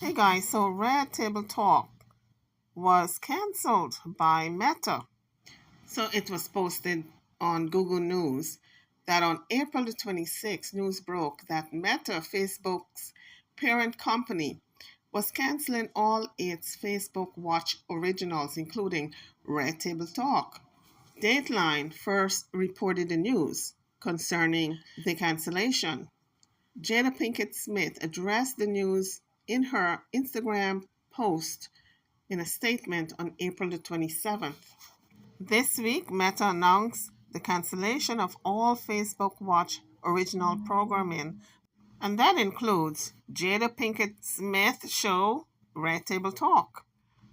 Hey guys, so Red Table Talk was cancelled by Meta. So it was posted on Google News that on April the 26th, news broke that Meta, Facebook's parent company, was canceling all its Facebook Watch originals, including Red Table Talk. Dateline first reported the news concerning the cancellation. Jada Pinkett Smith addressed the news in her Instagram post in a statement on April the 27th. This week, Meta announced the cancellation of all Facebook Watch original programming, and that includes Jada Pinkett Smith show Red Table Talk.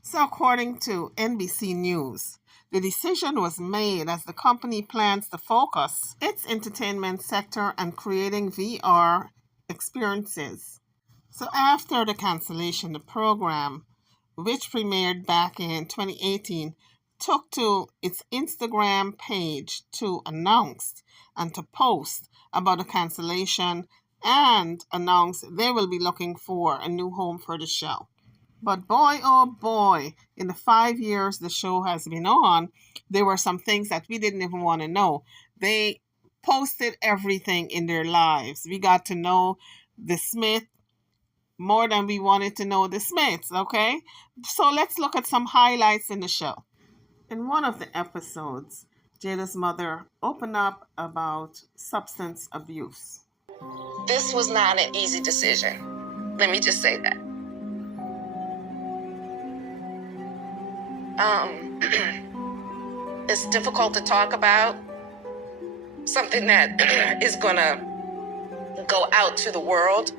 So, according to NBC News, the decision was made as the company plans to focus its entertainment sector and creating VR experiences. So, after the cancellation, the program, which premiered back in 2018, took to its Instagram page to announce and to post about the cancellation and announce they will be looking for a new home for the show. But boy, oh boy, in the 5 years the show has been on, there were some things that we didn't even want to know. They posted everything in their lives. We got to know the Smith more than we wanted to know the Smiths, okay? So let's look at some highlights in the show. In one of the episodes, Jada's mother opened up about substance abuse. This was not an easy decision. Let me just say that. It's difficult to talk about something that is gonna go out to the world.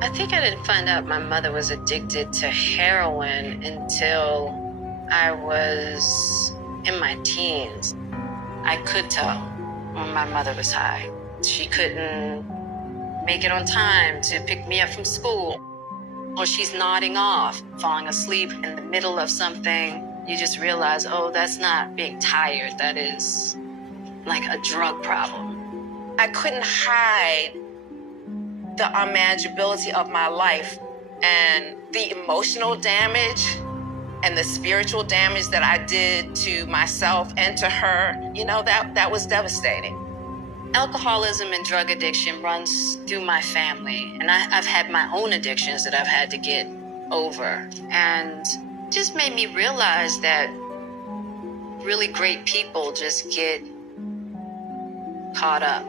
I think I didn't find out my mother was addicted to heroin until I was in my teens. I could tell when my mother was high. She couldn't make it on time to pick me up from school. Or she's nodding off, falling asleep in the middle of something. You just realize, oh, that's not being tired. That is like a drug problem. I couldn't hide the unmanageability of my life and the emotional damage and the spiritual damage that I did to myself and to her. You know, that was devastating. Alcoholism and drug addiction runs through my family, and I've had my own addictions that I've had to get over, and just made me realize that really great people just get caught up.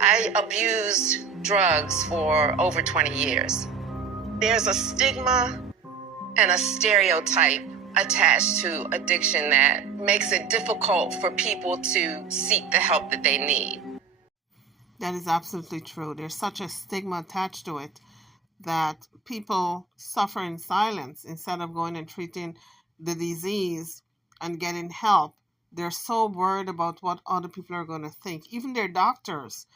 I abused drugs for over 20 years. There's a stigma and a stereotype attached to addiction that makes it difficult for people to seek the help that they need. That is absolutely true. There's such a stigma attached to it that people suffer in silence instead of going and treating the disease and getting help. They're so worried about what other people are going to think. Even their doctors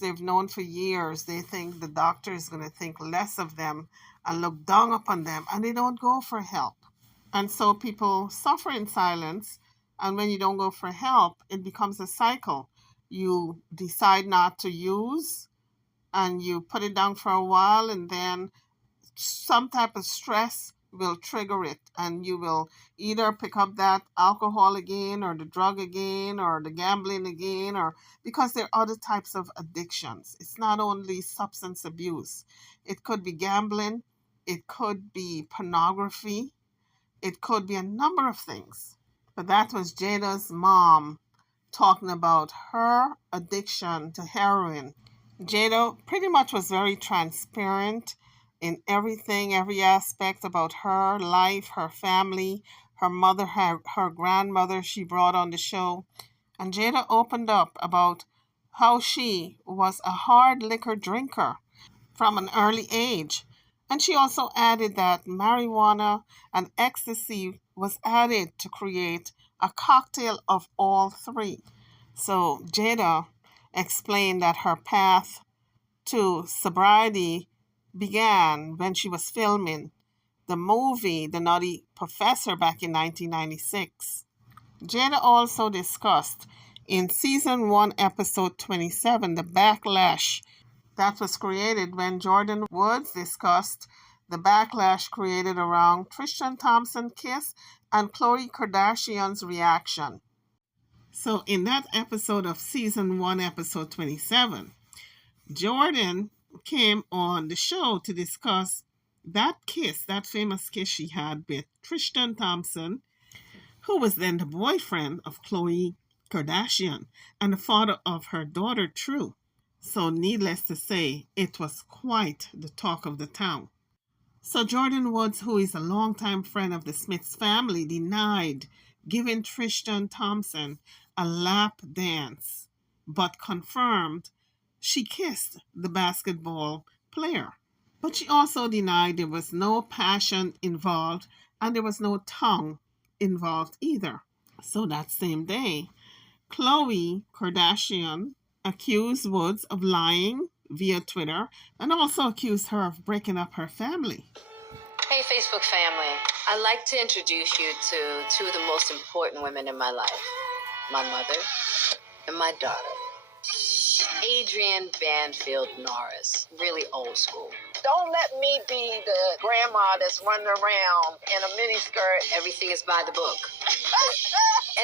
they've known for years, they think the doctor is going to think less of them and look down upon them, and they don't go for help. And so people suffer in silence, and when you don't go for help, it becomes a cycle. You decide not to use, and you put it down for a while, and then some type of stress will trigger it, and you will either pick up that alcohol again, or the drug again, or the gambling again, or because there are other types of addictions. It's not only substance abuse. It could be gambling, it could be pornography, it could be a number of things. But that was Jada's mom talking about her addiction to heroin. Jada pretty much was very transparent in everything, every aspect about her life, her family, her mother, her grandmother she brought on the show. And Jada opened up about how she was a hard liquor drinker from an early age. And she also added that marijuana and ecstasy was added to create a cocktail of all three. So Jada explained that her path to sobriety began when she was filming the movie The Nutty Professor back in 1996. Jada also discussed in season 1, episode 27, the backlash that was created when Jordan Woods discussed the backlash created around Tristan Thompson's kiss and Khloe Kardashian's reaction. So, in that episode of season 1, episode 27, Jordan came on the show to discuss that kiss, that famous kiss she had with Tristan Thompson, who was then the boyfriend of Khloe Kardashian and the father of her daughter, True. So, needless to say, it was quite the talk of the town. So, Jordan Woods, who is a longtime friend of the Smiths family, denied giving Tristan Thompson a lap dance, but confirmed she kissed the basketball player. But she also denied there was no passion involved and there was no tongue involved either. So that same day, Khloe Kardashian accused Woods of lying via Twitter and also accused her of breaking up her family. Hey, Facebook family. I'd like to introduce you to two of the most important women in my life. My mother and my daughter. Adrienne Banfield Norris. Really old school. Don't let me be the grandma that's running around in a miniskirt. Everything is by the book.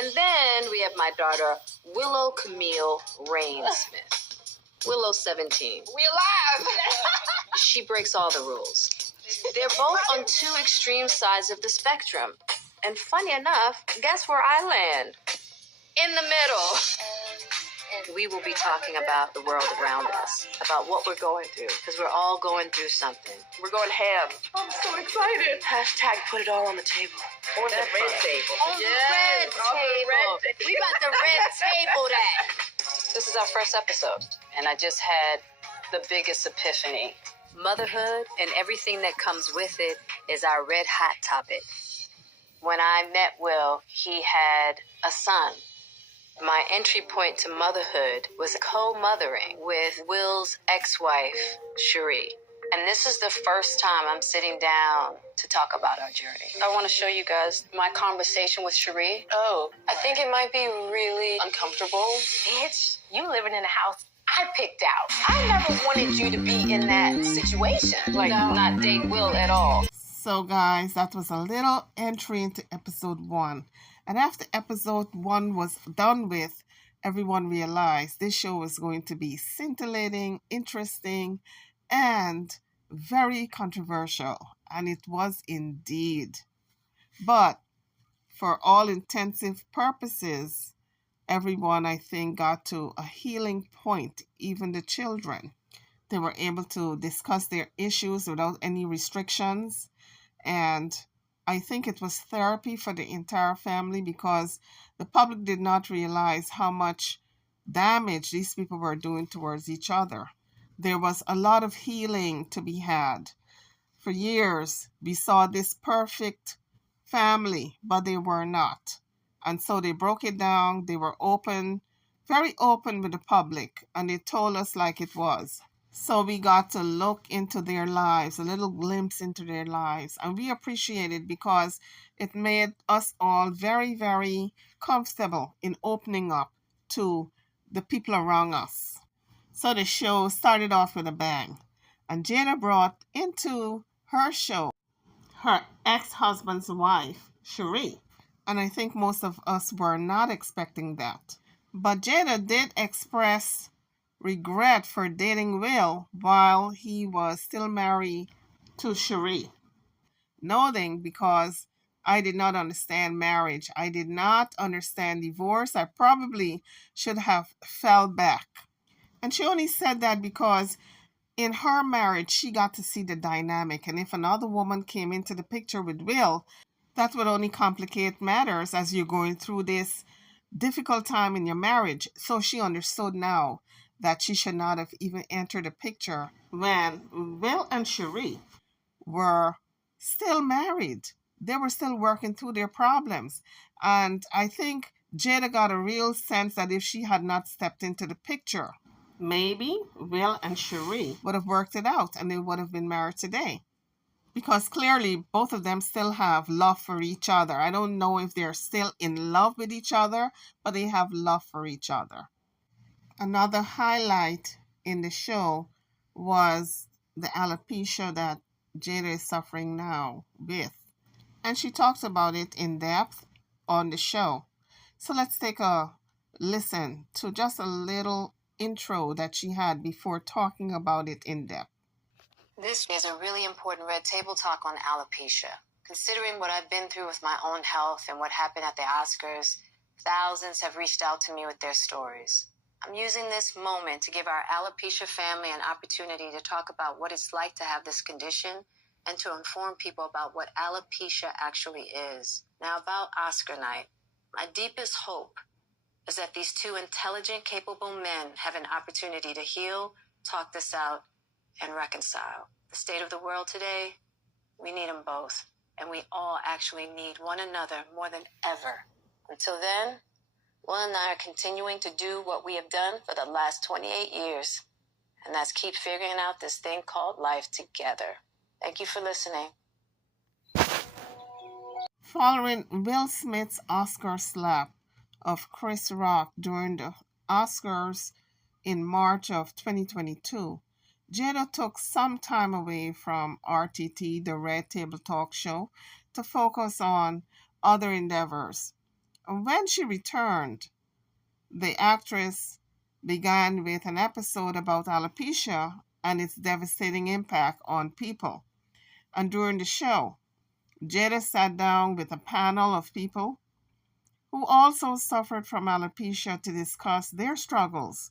And then we have my daughter, Willow Camille Rain Smith. Willow 17. We alive. She breaks all the rules. They're both on two extreme sides of the spectrum. And funny enough, guess where I land? In the middle. We will be talking about the world around us, about what we're going through, because we're all going through something. We're going ham. I'm so excited. Hashtag put it all on the table. On the red table. On the red table. We about to red table that. This is our first episode, and I just had the biggest epiphany. Motherhood and everything that comes with it is our red hot topic. When I met Will, he had a son. My entry point to motherhood was co-mothering with Will's ex-wife, Cherie. And this is the first time I'm sitting down to talk about our journey. I want to show you guys my conversation with Cherie. Oh, I think it might be really uncomfortable. Bitch, you living in a house I picked out. I never wanted you to be in that situation. Like, not date Will at all. So, guys, that was a little entry into episode 1. And after episode 1 was done with, everyone realized this show was going to be scintillating, interesting, and very controversial. And it was indeed. But for all intensive purposes, everyone, I think, got to a healing point, even the children. They were able to discuss their issues without any restrictions. And I think it was therapy for the entire family because the public did not realize how much damage these people were doing towards each other. There was a lot of healing to be had. For years, we saw this perfect family, but they were not. And so they broke it down. They were open, very open with the public, and they told us like it was. So we got to look into their lives, a little glimpse into their lives. And we appreciate it because it made us all very, very comfortable in opening up to the people around us. So the show started off with a bang. And Jada brought into her show her ex-husband's wife, Cherie. And I think most of us were not expecting that. But Jada did express regret for dating Will while he was still married to Cherie. Noting, because I did not understand marriage, I did not understand divorce, I probably should have fell back. And she only said that because in her marriage, she got to see the dynamic. And if another woman came into the picture with Will, that would only complicate matters as you're going through this difficult time in your marriage. So she understood now that she should not have even entered the picture when Will and Cherie were still married. They were still working through their problems. And I think Jada got a real sense that if she had not stepped into the picture, maybe Will and Cherie would have worked it out and they would have been married today. Because clearly both of them still have love for each other. I don't know if they're still in love with each other, but they have love for each other. Another highlight in the show was the alopecia that Jada is suffering now with. And she talks about it in depth on the show. So let's take a listen to just a little intro that she had before talking about it in depth. This is a really important red table talk on alopecia. Considering what I've been through with my own health and what happened at the Oscars, thousands have reached out to me with their stories. I'm using this moment to give our alopecia family an opportunity to talk about what it's like to have this condition and to inform people about what alopecia actually is. Now, about Oscar night, my deepest hope is that these two intelligent, capable men have an opportunity to heal, talk this out, and reconcile. The state of the world today, we need them both. And we all actually need one another more than ever. Until then, Will and I are continuing to do what we have done for the last 28 years. And that's keep figuring out this thing called life together. Thank you for listening. Following Will Smith's Oscar slap of Chris Rock during the Oscars in March of 2022, Jada took some time away from RTT, the Red Table Talk Show, to focus on other endeavors. When she returned, the actress began with an episode about alopecia and its devastating impact on people. And during the show, Jada sat down with a panel of people who also suffered from alopecia to discuss their struggles,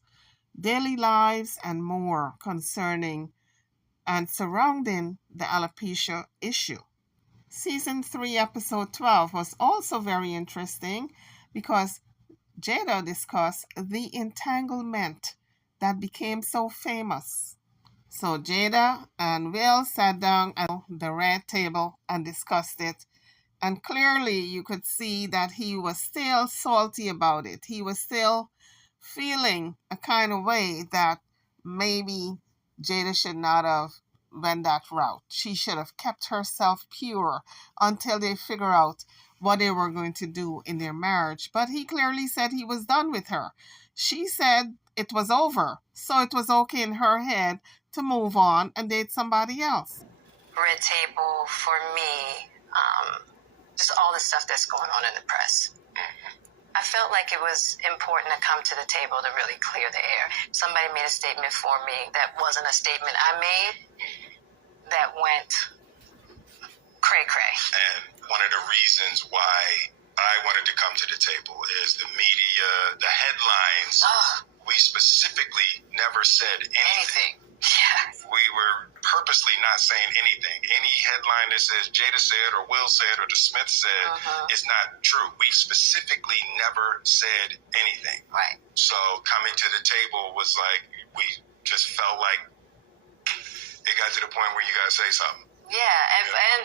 daily lives, and more concerning and surrounding the alopecia issue. Season 3, episode 12 was also very interesting because Jada discussed the entanglement that became so famous. So Jada and Will sat down at the red table and discussed it. And clearly you could see that he was still salty about it. He was still feeling a kind of way that maybe Jada should not have went that route. She should have kept herself pure until they figure out what they were going to do in their marriage. But he clearly said he was done with her. She said it was over. So it was okay in her head to move on and date somebody else. Red table for me, just all the stuff that's going on in the press. I felt like it was important to come to the table to really clear the air. Somebody made a statement for me that wasn't a statement I made that went cray-cray. And one of the reasons why I wanted to come to the table is the media, the headlines. We specifically never said anything. Yeah. We were purposely not saying anything. Any headline that says Jada said or Will said or the Smith said is not true. We specifically never said anything. Right. So coming to the table was like, we just felt like it got to the point where you got to say something. Yeah,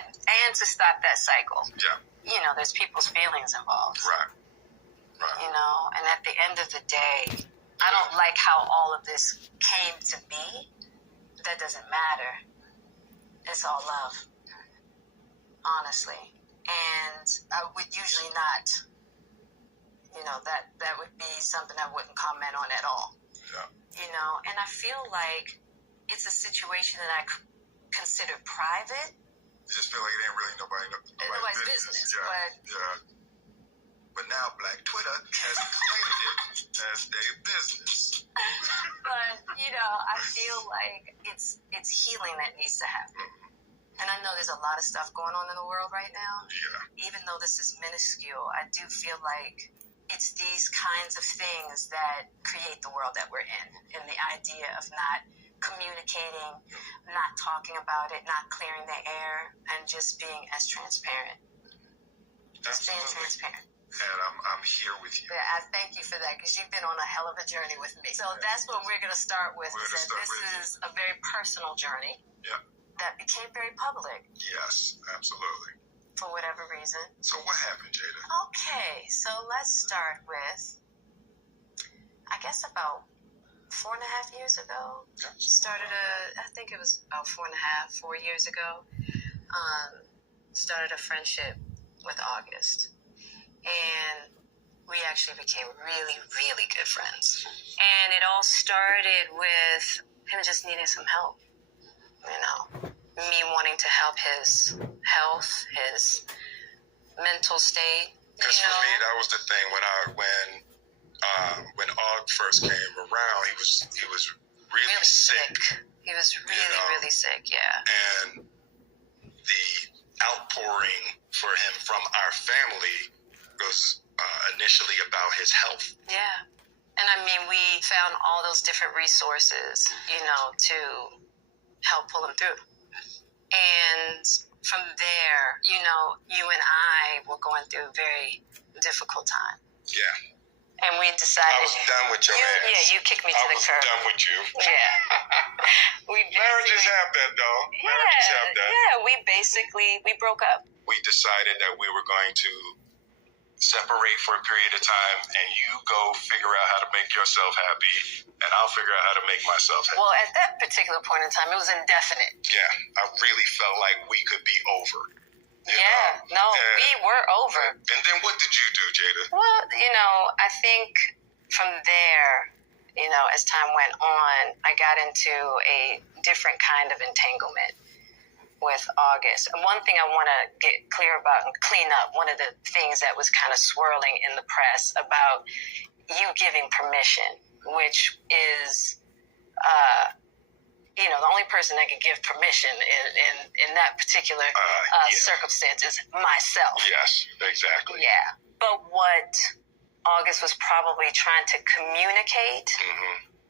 and to stop that cycle. Yeah. You know, there's people's feelings involved. Right. You know, and at the end of the day, I don't like how all of this came to be. That doesn't matter. It's all love, honestly. And I would usually not, you know, that would be something I wouldn't comment on at all. Yeah. You know, and I feel like it's a situation that I consider private. You just feel like it ain't really nobody's business. Yeah. But now Black Twitter has claimed it as their business. But, you know, I feel like it's healing that needs to happen. And I know there's a lot of stuff going on in the world right now. Yeah. Even though this is minuscule, I do feel like it's these kinds of things that create the world that we're in. And the idea of not communicating, not talking about it, not clearing the air, and just being as transparent. Just being transparent. And I'm here with you. Yeah, I thank you for that because you've been on a hell of a journey with me. So that's what we're going to start with. This is a very personal journey. Yeah. That became very public. Yes, absolutely. For whatever reason. So what happened, Jada? Okay, so let's start with, I guess about 4.5 years ago. Yeah. I think it was about 4 years ago. Started a friendship with August. And we actually became really, really good friends. And it all started with him just needing some help, you know, me wanting to help his health, his mental state. Because for me, that was the thing when Og first came around, he was really sick. He was really sick, yeah. And the outpouring for him from our family was initially about his health. Yeah. And I mean, we found all those different resources, you know, to help pull him through. And from there, you know, you and I were going through a very difficult time. Yeah. And we decided... I was done with your ass. Yeah, you kicked me to the curb. I was done with you. Yeah. Marriages have that, though. Marriages have that. Yeah, we broke up. We decided that we were going to separate for a period of time, and you go figure out how to make yourself happy, and I'll figure out how to make myself happy. Well, at that particular point in time, it was indefinite. Yeah, I really felt like we could be over. We were over. And then what did you do, Jada? Well, you know, I think from there, you know, as time went on, I got into a different kind of entanglement with August. And one thing I want to get clear about and clean up, one of the things that was kind of swirling in the press about you giving permission, which is, you know, the only person that can give permission in that particular circumstance is myself. Yes, exactly. Yeah. But what August was probably trying to communicate,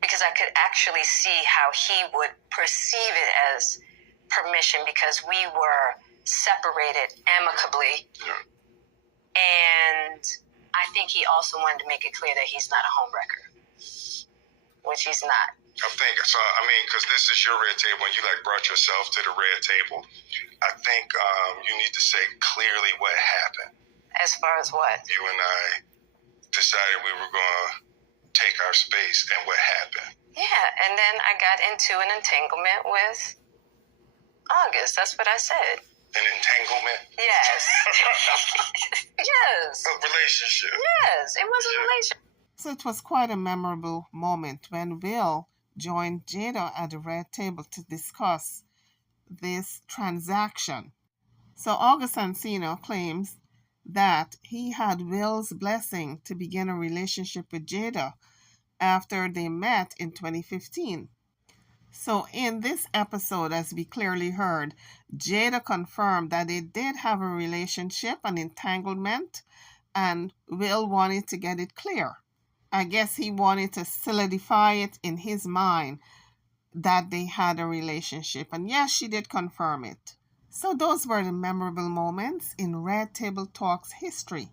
because I could actually see how he would perceive it as permission, because we were separated amicably. Yeah. And I think he also wanted to make it clear that he's not a homewrecker, which he's not. I think so. I mean, because this is your red table, and you like brought yourself to the red table. I think you need to say clearly what happened. As far as what? You and I decided we were going to take our space, and what happened? Yeah, and then I got into an entanglement with August. That's what I said. An entanglement? Yes. Yes. A relationship. Yes, it was a relationship. So it was quite a memorable moment when Will joined Jada at the red table to discuss this transaction. So August Encino claims that he had Will's blessing to begin a relationship with Jada after they met in 2015. So in this episode, as we clearly heard, Jada confirmed that they did have a relationship, an entanglement, and Will wanted to get it clear. I guess he wanted to solidify it in his mind that they had a relationship. And yes, she did confirm it. So those were the memorable moments in Red Table Talks history.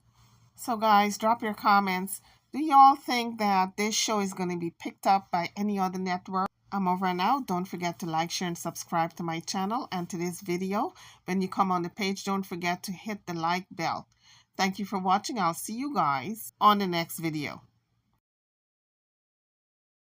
So guys, drop your comments. Do y'all think that this show is going to be picked up by any other network? I'm over and out. Don't forget to like, share, and subscribe to my channel and to this video. When you come on the page, don't forget to hit the like bell. Thank you for watching. I'll see you guys on the next video.